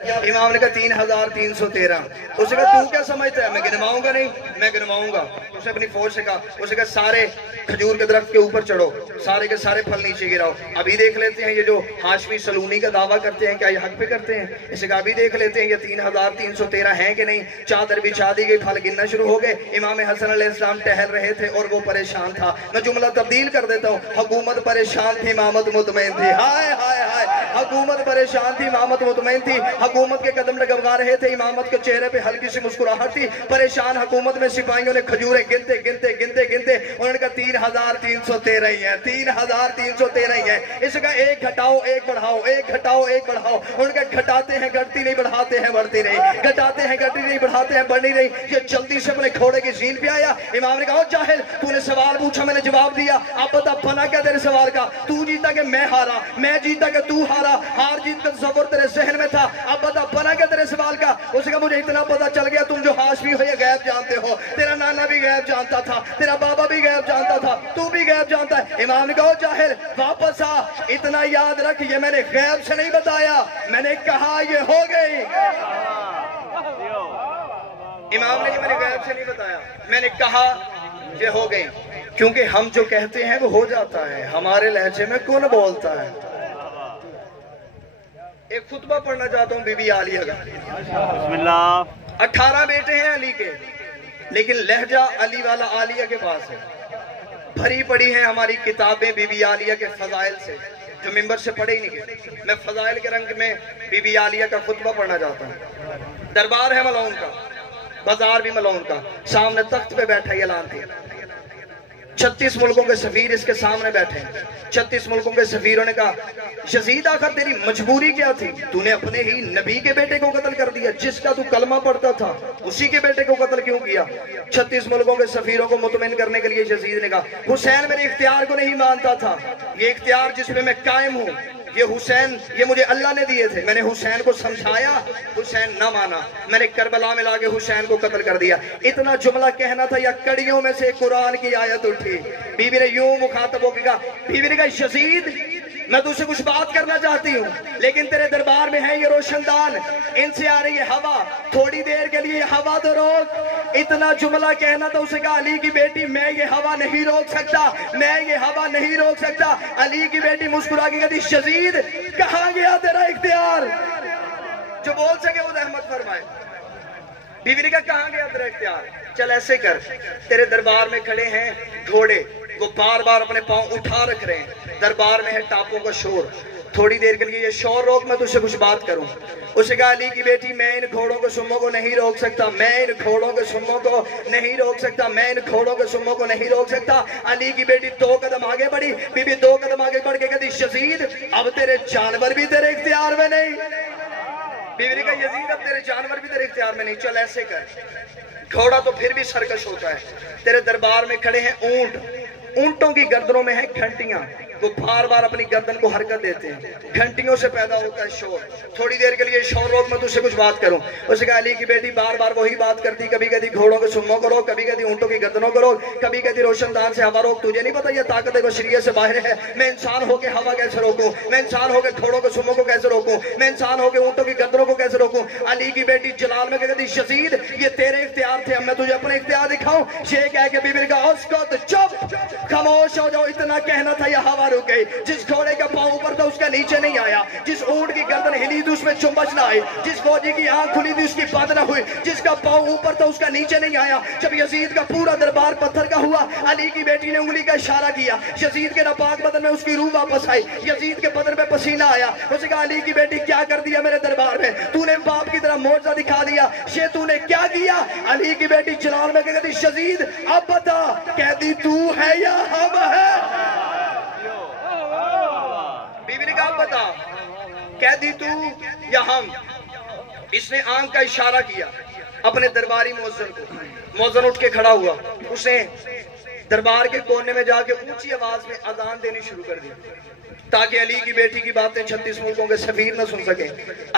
امام نے کہا 3313. اسے کہا تو کیا سمجھتا ہے میں گنواؤں گا؟ نہیں میں گنواؤں گا. اس نے اپنی فوج سے کہا, اسے کہا سارے کھجور کے درخت کے اوپر چڑھو, سارے کے سارے پھل نیچے گراؤ. ابھی دیکھ لیتے ہیں یہ جو ہاشمی سلونی کا دعویٰ کرتے ہیں کیا یہ حق پہ کرتے ہیں؟ اسے کہا ابھی دیکھ لیتے ہیں یہ 3313 ہیں کہ نہیں. چادر بچھا دی گئی, پھل گننا شروع ہو گئے. امام حسن علیہ السلام ٹہل رہے تھے اور وہ پریشان تھا. میں جملہ تبدیل کر دیتا ہوں, حکومت پریشان تھی, امامت مطمئن تھی. ہائے ہائے ہائے, حکومت پریشان تھی, امامت مطمئن تھی. حکومت کے قدم ڈگمگا رہے تھے, امامت کے چہرے پہ ہلکی سی مسکراہٹ تھی. پریشان حکومت میں سپاہیوں نے کھجوریں گنتے گنتے گنتے گنتے انہوں نے کہا 3313 ہی ہیں, 3313 ہی ہیں. اس کا ایک گھٹاؤ ایک بڑھاؤ, ایک گھٹاؤ ایک بڑھاؤ. انہوں نے کہا گھٹاتے ہیں گھٹتی نہیں, بڑھاتے ہیں بڑھتی نہیں, گھٹاتے ہیں گھٹتی نہیں, بڑھاتے ہیں بڑھنی نہیں. یہ جلدی سے اپنے گھوڑے کی زین پہ آیا. امام نے کہا او جاہل, تو نے سوال پوچھا میں نے جواب دیا, اب بتا بنا کیا تیرے سوال کا؟ تو جیتا کہ میں ہارا, میں جیتا کہ تو ہارا, ہار جیت کا تصور تیرے ذہن میں تھا, اب بتا بنا کیا تیرے سوال کا؟ اس نے کہا مجھے اتنا پتا چل گیا تم جو ہاشمی ہو یہ غیب جانتے ہو, تیرا نانا بھی غیب جانتا تھا, تیرا بابا بھی غیب جانتا تھا, تو بھی غیب جانتا ہے. امام نے کہا او جاہل واپس آ, اتنا یاد رکھ یہ میں نے غیب سے نہیں بتایا, میں نے کہا یہ ہو گئی. امام نے یہ میں نے غیب سے نہیں بتایا, میں نے کہا یہ ہو گئی. کیونکہ ہم جو کہتے ہیں وہ ہو جاتا ہے, ہمارے لہجے میں کون بولتا ہے. ایک خطبہ پڑھنا چاہتا ہوں بی بی عالیہ کا. بسم اللہ. 18 بیٹے ہیں علی کے, لیکن لہجہ علی والا عالیہ کے پاس ہے. بھری پڑی ہیں ہماری کتابیں بی بی عالیہ کے فضائل سے, جو ممبر سے پڑھے ہی نہیں گئے. میں فضائل کے رنگ میں بی بی عالیہ کا خطبہ پڑھنا چاہتا ہوں. دربار ہے ملعون کا, بازار بھی ملعون کا, سامنے تخت پہ بیٹھا یہ اعلان تھی. 36 ملکوں کے سفیر اس کے سامنے بیٹھے ہیں. 36 ملکوں کے سفیروں نے کہا یزید آخر تیری مجبوری کیا تھی, تو نے اپنے ہی نبی کے بیٹے کو قتل کر دیا, جس کا تو کلمہ پڑھتا تھا اسی کے بیٹے کو قتل کیوں کیا؟ 36 ملکوں کے سفیروں کو مطمئن کرنے کے لیے یزید نے کہا حسین میرے اختیار کو نہیں مانتا تھا, یہ اختیار جس پہ میں قائم ہوں یہ حسین, یہ مجھے اللہ نے دیے تھے. میں نے حسین کو سمجھایا, حسین نہ مانا, میں نے کربلا میں لا کے حسین کو قتل کر دیا. اتنا جملہ کہنا تھا یا کڑیوں میں سے قرآن کی آیت اٹھی. بی بی نے یوں مخاطب ہو کے کہا, بی بی نے کہا یزید میں تجھ سے کچھ بات کرنا چاہتی ہوں, لیکن تیرے دربار میں ہے یہ روشن دان, ان سے آ رہی ہے ہوا, تھوڑی دیر کے لیے ہوا تو روک. اتنا جملہ کہنا تھا. اسے کہا علی کی بیٹی میں یہ ہوا نہیں روک سکتا, میں یہ ہوا نہیں روک سکتا. علی کی بیٹی مسکرا کے کہتی یزید کہاں گیا تیرا اختیار؟ جو بول سکے وہ رحمت فرمائے. بی بی نے کہا کہاں گیا تیرا اختیار؟ چل ایسے کر, تیرے دربار میں کھڑے ہیں گھوڑے, وہ بار بار اپنے پاؤں اٹھا رکھ رہے ہیں, دربار میں ہے ٹاپوں کا شور, تھوڑی دیر کے لیے یہ شور روک, میں تجھ سے کچھ بات کروں. اسے کہا علی کی بیٹی میں ان گھوڑوں کے سموں کو نہیں روک سکتا, میں ان گھوڑوں کے سموں کو نہیں روک سکتا, میں ان گھوڑوں کے سموں کو نہیں روک سکتا. علی کی بیٹی 2 قدم آگے بڑھی, بی بی 2 قدم آگے بڑھ کے کہتی یزید اب تیرے جانور بھی تیرے اختیار میں نہیں. بی بی نے کہا یزید اب تیرے جانور بھی تیرے اختیار میں نہیں. چل ایسے کر, گھوڑا تو پھر بھی سرکش ہوتا ہے, تیرے دربار میں کھڑے ہیں اونٹ, اونٹوں کی گردنوں میں ہیں گھنٹیاں, وہ بار بار اپنی گردن کو حرکت دیتے ہیں, گھنٹیوں سے پیدا ہوتا ہے شور. تھوڑی دیر کے لیے شور روک, میں تجھ سے کچھ بات کروں. اسے کہا علی کی بیٹی بار بار وہی بات کرتی, کبھی کبھی گھوڑوں کے سموں کو روک, کبھی کبھی اونٹوں کی گردنوں کو روک, کبھی کبھی روشن دان سے ہوا روک. تجھے نہیں پتا یہ طاقت بشریت سے باہر ہے, میں انسان ہو کے ہوا کیسے روکوں, میں انسان ہو کے گھوڑوں کے سموں کو کیسے روکوں, میں انسان ہو کے اونٹوں کی گردنوں کو کیسے روکوں. علی کی بیٹی جلال میں کہتی یزید یہ تیرے اختیار تھے, اب میں تجھے اپنے اختیار دکھاؤں. یہ کہہ کے بی بی نے کہا اسکت چپ, خاموش ہو جاؤ. اتنا کہنا تھا یہ ہوا رک گئی. جس گھوڑے کا پاؤں اوپر تھا اس کا نیچے نہیں آیا, جس اونٹ کی گردن ہلی تھی اس میں چمبش نہ آئی, جس فوجی کی آنکھ کھلی تھی اس کی بات نہ ہوئی, جس کا پاؤں اوپر تھا اس کا نیچے نہیں آیا. جب یزید کا پورا دربار پتھر کا ہوا, علی کی بیٹی نے انگلی کا اشارہ کیا, یزید کے ناپاک بدن میں اس کی روح واپس آئی, یزید کے بدن میں پسینہ آیا. اسے کہا علی کی بیٹی کیا کر دیا میرے دربار میں, تو نے باپ کی طرح معجزہ دکھا دیا, یہ تو نے کیا کیا؟ علی کی بیٹی جلال میں کہتی یزید اب بتا, کہتی تو ہے یا ہم ہے؟ بی بی نے کہا بتا, کہتی تو یا ہم؟ اس نے آنکھ کا اشارہ کیا اپنے درباری مؤذن کو, مؤذن اٹھ کے کھڑا ہوا, اس نے دربار کے کونے میں جا کے اونچی آواز میں اذان دینی شروع کر دی. تاکہ علی کی بیٹی کی باتیں 36 ملکوں کے سفیر نہ سن سکے،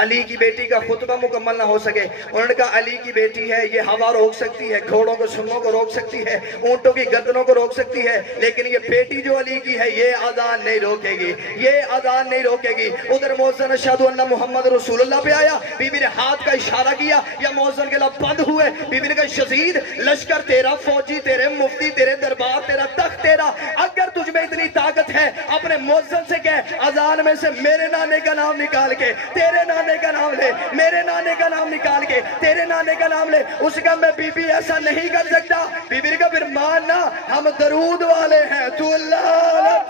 علی کی بیٹی کا خطبہ مکمل نہ ہو سکے۔ انہوں نے کہا علی کی بیٹی ہے، یہ ہوا روک سکتی ہے، گھوڑوں کو سنگوں کو روک سکتی ہے، اونٹوں کی گردنوں کو روک سکتی ہے، لیکن یہ بیٹی جو علی کی ہے یہ اذان نہیں روکے گی، یہ اذان نہیں روکے گی۔ ادھر مؤذن اشہد ان محمد رسول اللہ پہ آیا، بی بی نے ہاتھ کا اشارہ کیا یا مؤذن کے لب بند ہوئے، بی بی نے کہا یزید لشکر تیرا، فوجی تیرے، مفتی تیرے، دربار تیرا، تخت تیرا، اگر تجھ میں اتنی طاقت ہے اپنے مؤذن سے کہہ اذان میں سے میرے نانے کا نام نکال کے تیرے نانے کا نام لے، میرے نانے کا نام نکال کے تیرے نانے کا نام لے۔ اس کا میں بی بی ایسا نہیں کر سکتا۔ بی بی نے کہا پھر ماننا ہم درود والے ہیں، تو اللہ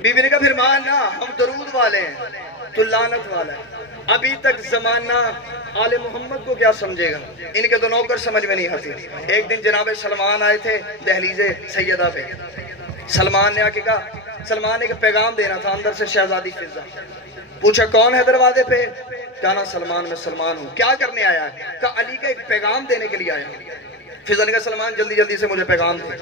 بی بی نے کہا پھر ماننا ہم درود والے ہیں تو لعنت والا ہے۔ ابھی تک زمانہ آل محمد کو کیا سمجھے گا، ان کے تو نوکر سمجھ میں نہیں آتی۔ ایک دن جناب سلمان آئے تھے دہلیز سیدہ پہ، سلمان نے آکے کہا، سلمان نے ایک پیغام دینا تھا اندر سے شہزادی فضہ۔ پوچھا کون ہے دروازے پہ؟ کہا نا سلمان، میں سلمان ہوں۔ کیا کرنے آیا ہے؟ کہا علی کا ایک پیغام دینے کے لیے آیا ہوں۔ فضہ نے کہا سلمان جلدی جلدی سے مجھے پیغام دے۔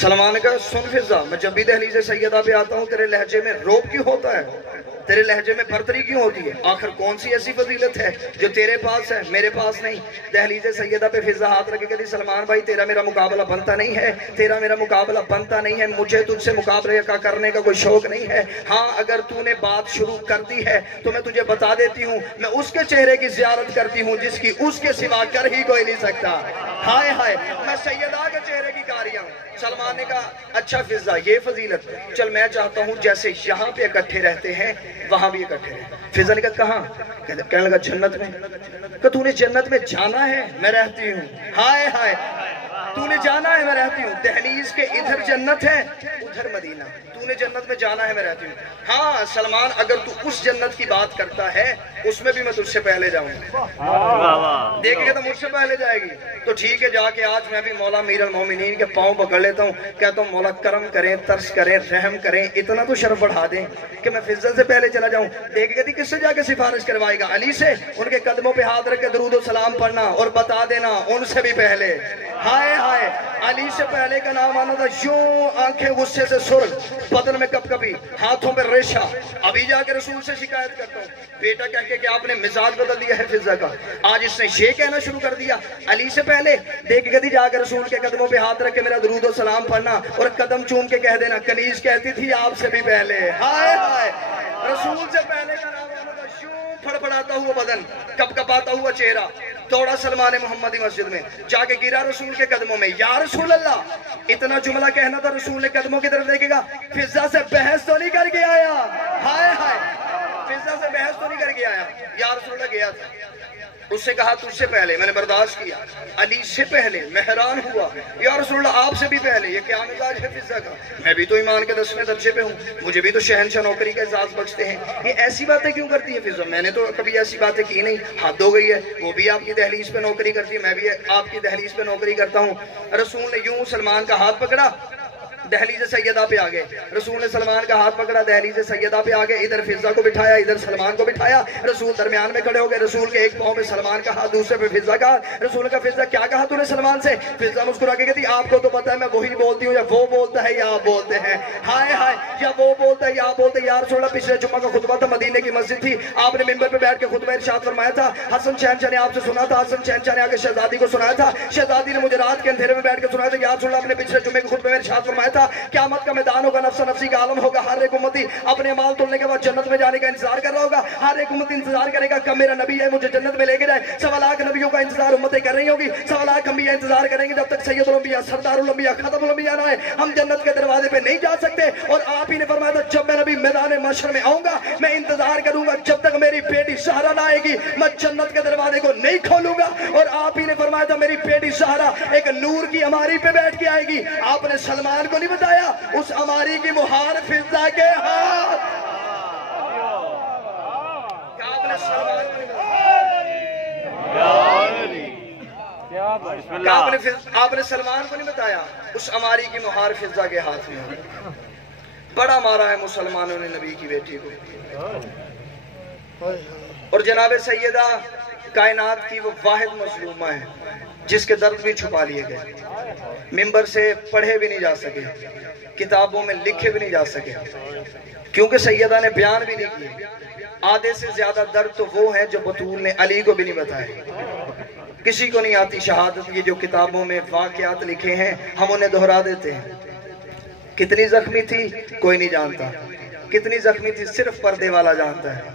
سلمان نے کہا سن فضہ، میں جب بھی دہلیز سیدہ پہ آتا ہوں تیرے لہجے میں روب کیوں ہوتا ہے، تیرے لہجے میں برتری کیوں ہوتی ہے؟ آخر کون سی ایسی فضیلت ہے جو تیرے پاس ہے میرے پاس نہیں؟ دہلیز سیدہ پہ فضہ ہاتھ رکھے کہتی سلمان بھائی تیرا میرا مقابلہ بنتا نہیں ہے، تیرا میرا مقابلہ بنتا نہیں ہے، مجھے تجھ سے مقابلے کا کرنے کا کوئی شوق نہیں ہے۔ ہاں اگر تو نے بات شروع کر دی ہے تو میں تجھے بتا دیتی ہوں، میں اس کے چہرے کی زیارت کرتی ہوں جس کی اس کے سوا کر ہی کوئی نہیں سکتا۔ ہائے ہائے میں سیدہ کے چہرے کی کاریاں ہوں۔ سلمان نے کہا اچھا فضہ یہ فضیلت، چل میں چاہتا ہوں جیسے یہاں پہ اکٹھے رہتے ہیں وہاں بھی اکٹھے رہیں۔ فضہ نے کہا کہاں؟ کہنے لگا جنت میں۔ کہ تو نے جنت میں جانا ہے؟ میں رہتی ہوں۔ ہائے ہائے تو نے جانا ہے میں رہتی ہوں۔ دہلیز کے ادھر جنت ہے ادھر مدینہ، تو نے جنت میں جانا ہے میں رہتی ہوں۔ ہاں سلمان اگر تو اس جنت کی بات کرتا ہے اس میں بھی میں تجھ سے پہلے جاؤں گا۔ دیکھے گا تو مجھ سے پہلے جائے گی تو ٹھیک ہے، جا کے آج میں بھی مولا امیر المومنین کے پاؤں پکڑ لیتا ہوں، کہتا ہوں مولا کرم کریں، ترس کریں، رحم کریں، اتنا تو شرف بڑھا دیں کہ میں فضل سے پہلے چلا جاؤں۔ دیکھے گا کس سے جا کے سفارش کروائے گا؟ علی سے۔ ان کے قدموں پہ ہاتھ رکھ کے درود و سلام پڑھنا اور بتا دینا ان سے بھی پہلے۔ ہائے ہائے علی سے پہلے کا نام آنا تھا یوں آنکھیں غصے سے سرخ، بدن میں کپ کپی، ہاتھوں پہ ریشہ۔ ابھی جا کے رسول سے شکایت کرتا ہوں بیٹا کہہ کے کہ آپ نے مزاج بدل دیا ہے فضہ کا، آج اس نے یہ کہنا شروع کر دیا علی سے پہلے۔ دیکھ گدی جا کے رسول کے قدموں پہ ہاتھ رکھ کے میرا درود و سلام پڑھنا اور قدم چوم کے کہہ دینا کنیز کہتی تھی آپ سے بھی پہلے۔ ہائے ہائے رسول سے پہلے کا نام آنا تھا یوں پھڑپڑاتا ہوا بدن، کپ کپاتا ہوا چہرہ۔ توڑا سلمان محمدی مسجد میں جا کے گرا رسول کے قدموں میں، یا رسول اللہ۔ اتنا جملہ کہنا تھا، رسول نے قدموں کی طرف دیکھے گا، فضہ سے بحث تو نہیں کر کے آیا؟ ہائے ہائے فضہ سے بحث تو نہیں کر کے آیا؟ یا رسول اللہ گیا تھا، اس سے کہا تجھ سے پہلے، میں نے برداشت کیا، علی سے پہلے، میں حیران ہوا، یا رسول اللہ آپ سے بھی پہلے، یہ کیا مزاج ہے فضہ کا؟ میں بھی تو ایمان کے 10ویں درجے پہ ہوں، مجھے بھی تو شہنشاہ نوکری کا اعزاز بخشتے ہیں، یہ ایسی باتیں کیوں کرتی ہے فضہ؟ میں نے تو کبھی ایسی باتیں کی نہیں، حد ہو گئی ہے، وہ بھی آپ کی دہلیز پہ نوکری کرتی ہے، میں بھی آپ کی دہلیز پہ نوکری کرتا ہوں۔ رسول نے یوں سلمان کا ہاتھ پکڑا، دہلیز سیدہ پہ آگئے، رسول نے سلمان کا ہاتھ پکڑا، دہلیز سیدہ پہ آگئے، ادھر فضہ کو بٹھایا، ادھر سلمان کو بٹھایا، رسول درمیان میں کھڑے ہو گئے، رسول کے ایک پاؤں پہ سلمان کا ہاتھ، دوسرے پہ فضہ کا۔ رسول نے کہا فضہ کیا کہا تو نے سلمان سے؟ فضہ مسکرا کے کہتی آپ کو تو پتہ ہے میں وہی بولتی ہوں یا وہ بولتا ہے یا آپ بولتے ہیں؟ ہائے ہائے یا وہ بولتا ہے یا آپ بولتے ہیں؟ یا رسول اللہ پچھلے جمعہ کا خطبہ تھا، مدینے کی مسجد تھی، آپ نے ممبر پہ بیٹھ کے خطبہ ارشاد فرمایا تھا، حسن شہنشاہ نے آپ سے سنا تھا، حسن شہنشاہ نے آگے شہزادی کو سنایا تھا، شہزادی نے مجھے رات کے اندھیرے میں بیٹھ کے سنایا تھا، یا رسول اللہ آپ نے پچھلے جمعے کے خطبے میں ارشاد فرمایا تھا قیامت کا میدان ہوگا، نفس نفسی کا عالم ہوگا، ہر ایک امتی اپنے مال تولنے کے بعد جنت میں جانے کا انتظار کر رہا ہوگا، ہر ایک امتی انتظار کرے گا کب میرا نبی ہے مجھے جنت میں لے کے جائے۔ 1.25 لاکھ نبیوں کا انتظار امتیں کر رہی ہوگی، 1.25 لاکھ انبیاء انتظار کریں گے جب تک سید الانبیاء، سردار الانبیاء، ختم الانبیاء نہ آئے ہم جنت کے دروازے پہ نہیں جا سکتے۔ اور آپ ہی نے فرمایا تھا جب میں نبی میدان محشر میں آؤں گا میں انتظار کروں گا جب تک میری بیٹی زہرا نہ آئے گی میں جنت کے دروازے کو نہیں کھولوں گا۔ اور آپ ہی نے فرمایا تھا میری بیٹی زہرا ایک نور کی عماری پہ بیٹھ کے آئے گی، آپ نے سلمان کو نہیں بتایا اس عماری کی مہار فضہ کے ہاتھ۔ کیا آپ نے سلمان کو نہیں بتایا؟ آپ نے سلمان کو نہیں بتایا اس عماری کی مہار فضہ کے ہاتھ میں؟ بڑا مارا ہے مسلمانوں نے نبی کی بیٹی کو۔ اور جناب سیدہ کائنات کی وہ واحد مظلومہ ہے جس کے درد بھی چھپا لیے گئے، منبر سے پڑھے بھی نہیں جا سکے، کتابوں میں لکھے بھی نہیں جا سکے، کیونکہ سیدہ نے بیان بھی نہیں کیے۔ آدھے سے زیادہ درد تو وہ ہیں جو بطول نے علی کو بھی نہیں بتائے۔ کسی کو نہیں آتی شہادت، یہ جو کتابوں میں واقعات لکھے ہیں ہم انہیں دہرا دیتے ہیں۔ کتنی زخمی تھی کوئی نہیں جانتا، کتنی زخمی تھی صرف پردے والا جانتا ہے۔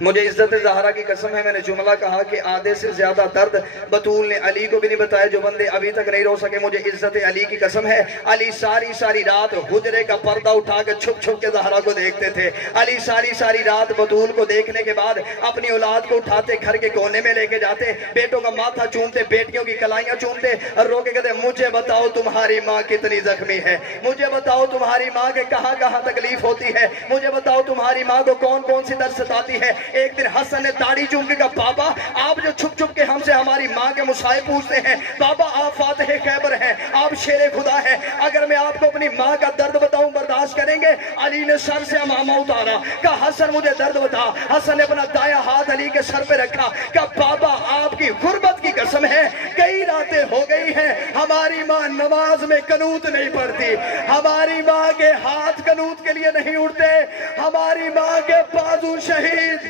مجھے عزت زہرا کی قسم ہے، میں نے جملہ کہا کہ آدھے سے زیادہ درد بطول نے علی کو بھی نہیں بتایا، جو بندے ابھی تک نہیں رو سکے۔ مجھے عزت علی کی قسم ہے، علی ساری رات حجرے کا پردہ اٹھا کے چھپ چھپ کے زہرا کو دیکھتے تھے۔ علی ساری رات بطول کو دیکھنے کے بعد اپنی اولاد کو اٹھاتے، گھر کے کونے میں لے کے جاتے، بیٹوں کا ماتھا چومتے، بیٹیوں کی کلائیاں چومتے اور رو کے کہتے مجھے بتاؤ تمہاری ماں کتنی زخمی ہے، مجھے بتاؤ تمہاری ماں کے کہاں کہاں تکلیف ہوتی ہے، مجھے بتاؤ تمہاری ماں کو کون کون سی درد ستاتی ہے۔ ایک دن حسن نے داڑھی چوم کے کہا بابا آپ جو چھپ چھپ کے ہم سے ہماری ماں کے مسائل پوچھتے ہیں، بابا آپ فاتح خیبر ہیں، آپ شیر خدا ہیں، اگر میں آپ کو اپنی ماں کا درد بتاؤں برداشت کریں گے؟ علی نے سر سے امامہ اتارا، کہا حسن مجھے درد بتا۔ حسن نے اپنا دایاں ہاتھ علی کے سر پہ رکھا، کہا بابا آپ کی غربت کی قسم ہے، کئی راتیں ہو گئی ہیں ہماری ماں نماز میں قنوت نہیں پڑھتی، ہماری ماں کے ہاتھ قنوت کے لیے نہیں اٹھتے، ہماری ماں کے بازو شہید